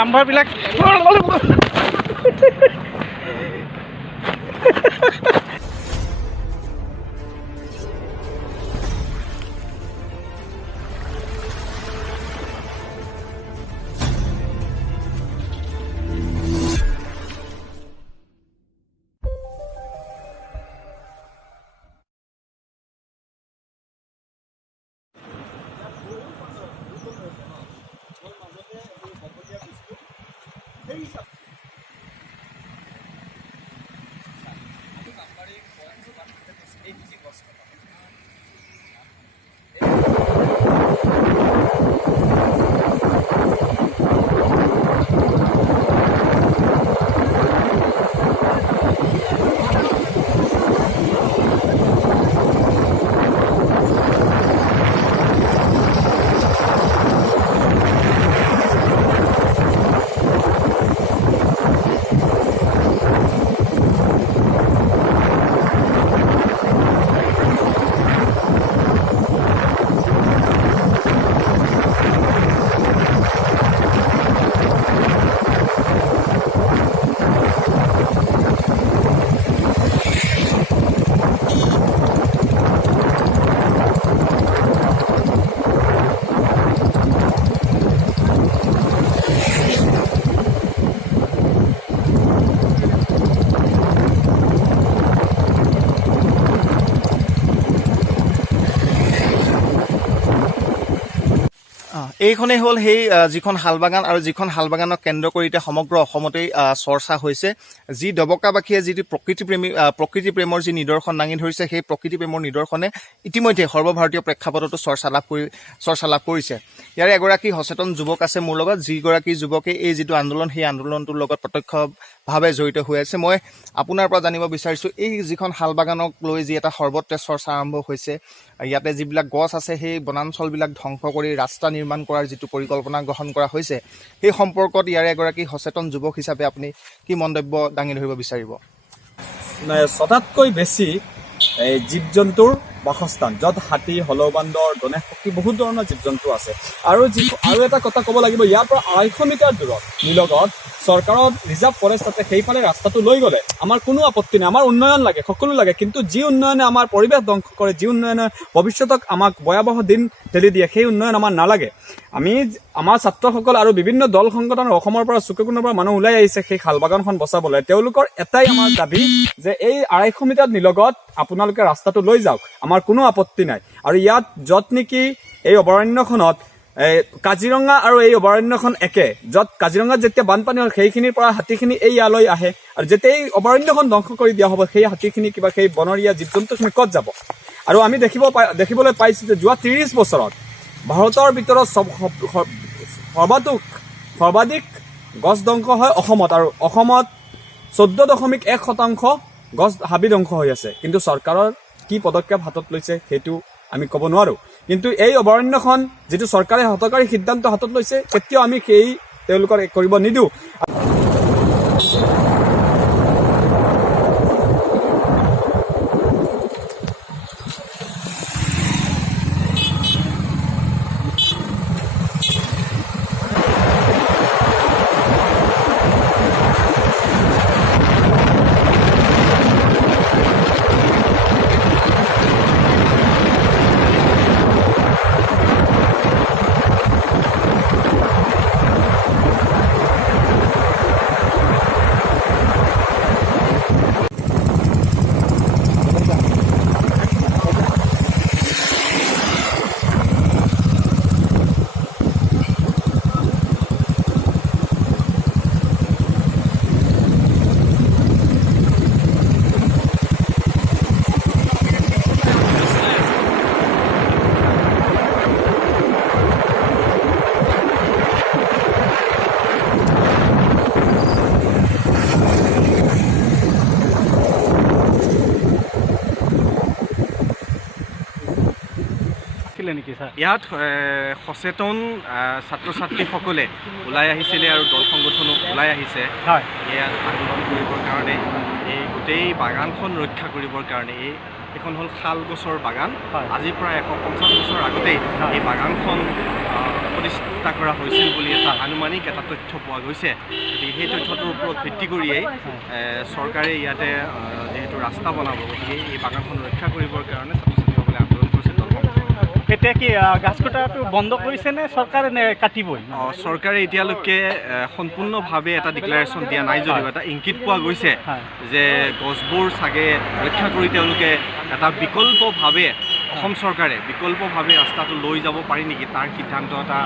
নাম্বাৰবিলাক এইখনেই হ'ল সেই যিখন হালবাগান আৰু যিখন হালবাগানক কেন্দ্ৰ কৰি এতিয়া সমগ্ৰ অসমতেই চৰ্চা হৈছে। যি ডবকাবাসীয়ে যিটো প্ৰকৃতি প্ৰেমৰ যি নিদৰ্শন দাঙি ধৰিছে, সেই প্ৰকৃতি প্ৰেমৰ নিদৰ্শনে ইতিমধ্যে সৰ্বভাৰতীয় প্ৰেক্ষাপটতো চৰ্চা লাভ কৰিছে। ইয়াৰে এগৰাকী সচেতন যুৱক আছে মোৰ লগত, যিগৰাকী যুৱকে এই যিটো আন্দোলন, সেই আন্দোলনটোৰ লগত প্ৰত্যক্ষভাৱে জড়িত হৈ আছে। মই আপোনাৰ পৰা জানিব বিচাৰিছোঁ, এই যিখন হালবাগানক লৈ যি এটা সৰ্বত্ৰে চৰ্চা আৰম্ভ হৈছে, ইয়াতে যিবিলাক গছ আছে সেই বনাঞ্চলবিলাক ধ্বংস কৰি ৰাস্তা নিৰ্মাণ কৰাৰ যিটো পৰিকল্পনা গ্ৰহণ কৰা হৈছে, সেই সম্পৰ্কত ইয়াৰে এগৰাকী সচেতন যুৱক হিচাপে আপুনি কি মন্তব্য দাঙি ধৰিব বিচাৰিব? ছটাতকৈ বেছি জীৱ জন্তুৰ বাসস্থান, য'ত হাতী, হলৌ বান্দৰ, গণেশ পক্ষী, বহুত ধৰণৰ জীৱ জন্তু আছে। আৰু এটা কথা ক'ব লাগিব, ইয়াৰ পৰা 250 মিটাৰ দূৰত নিলগত চৰকাৰৰ ৰিজাৰ্ভ ফৰেষ্ট আছে, সেইফালে ৰাস্তাটো লৈ গ'লে আমাৰ কোনো আপত্তি নাই। আমাৰ উন্নয়ন লাগে, সকলো লাগে, কিন্তু যি উন্নয়নে আমাৰ পৰিৱেশ ধ্বংস কৰে, যি উন্নয়নে ভৱিষ্যতক আমাক ভয়াৱহ দিন ঠেলি দিয়ে, সেই উন্নয়ন আমাৰ নালাগে। আমাৰ ছাত্ৰসকল আৰু বিভিন্ন দল সংগঠন অসমৰ পৰা চুকেকোণৰ পৰা মানুহ ওলাই আহিছে সেই খালবাগানখন বচাবলৈ। তেওঁলোকৰ এটাই আমাৰ দাবী যে এই 250 মিটাৰ নিলগত আপোনালোকে ৰাস্তাটো লৈ যাওক, আমাৰ কোনো আপত্তি নাই। আৰু ইয়াত য'ত নেকি এই অভয়াৰণ্যখনত কাজিৰঙা আৰু এই অভয়াৰণ্যখন একে, য'ত কাজিৰঙাত যেতিয়া বানপানী হয় সেইখিনিৰ পৰা হাতীখিনি এই ইয়ালৈ আহে, আৰু যেতিয়া এই অভয়াৰণ্যখন ধ্বংস কৰি দিয়া হ'ব, সেই হাতীখিনি কিবা সেই বনৰীয়া জীৱ জন্তুখিনি ক'ত যাব? আৰু আমি দেখিবলৈ পাইছোঁ যে যোৱা 30 বছৰত ভাৰতৰ ভিতৰত সৰ্বাধিক গছ ধ্বংস হয় অসমত, আৰু অসমত 14.1% গছ হাবি ধ্বংস হৈ আছে। কিন্তু চৰকাৰৰ কি পদক্ষেপ হাতত লৈছে সেইটো আমি ক'ব নোৱাৰোঁ। কিন্তু এই অভয়াৰণ্যখন যিটো চৰকাৰে হঠকাৰী সিদ্ধান্ত হাতত লৈছে, কেতিয়াও আমি তেওঁলোকৰ কৰিব নিদিওঁ। ইয়াত সচেতন ছাত্ৰ ছাত্ৰীসকলে ওলাই আহিছিলে আৰু দল সংগঠনো ওলাই আহিছে ইয়াত আন্দোলন কৰিবৰ কাৰণে, এই গোটেই বাগানখন ৰক্ষা কৰিবৰ কাৰণে। এইখন হ'ল শাল গছৰ বাগান। আজিৰ পৰা 150 বছৰ আগতেই এই বাগানখন প্ৰতিষ্ঠা কৰা হৈছিল বুলি এটা আনুমানিক এটা তথ্য পোৱা গৈছে। গতিকে সেই তথ্যটোৰ ওপৰত ভিত্তি কৰিয়েই চৰকাৰে ইয়াতে যিহেতু ৰাস্তা বনাব, গতিকে এই বাগানখন ৰক্ষা কৰিবৰ কাৰণে ছাত্ৰ ছাত্ৰীসকলে আন্দোলন কৰিছে। এতিয়া কি গাছ কটাটো বন্ধ কৰিছে নে চৰকাৰে নে কাটিবই? চৰকাৰে এতিয়ালৈকে সম্পূৰ্ণভাৱে এটা ডিক্লেৰেশ্যন দিয়া নাই যদিও এটা ইংগিত পোৱা গৈছে যে গছবোৰ চাগে ৰক্ষা কৰি তেওঁলোকে এটা বিকল্পভাৱে অসম চৰকাৰে বিকল্পভাৱে ৰাস্তাটো লৈ যাব পাৰি নেকি তাৰ সিদ্ধান্ত এটা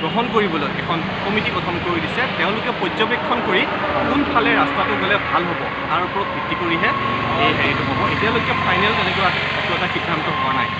গ্ৰহণ কৰিবলৈ এখন কমিটি গঠন কৰি দিছে। তেওঁলোকে পৰ্যবেক্ষণ কৰি কোনফালে ৰাস্তাটো গ'লে ভাল হ'ব তাৰ ওপৰত ভিত্তি কৰিহে এই হেৰিটো হ'ব। এতিয়ালৈকে ফাইনেল তেনেকুৱা একো এটা সিদ্ধান্ত হোৱা নাই।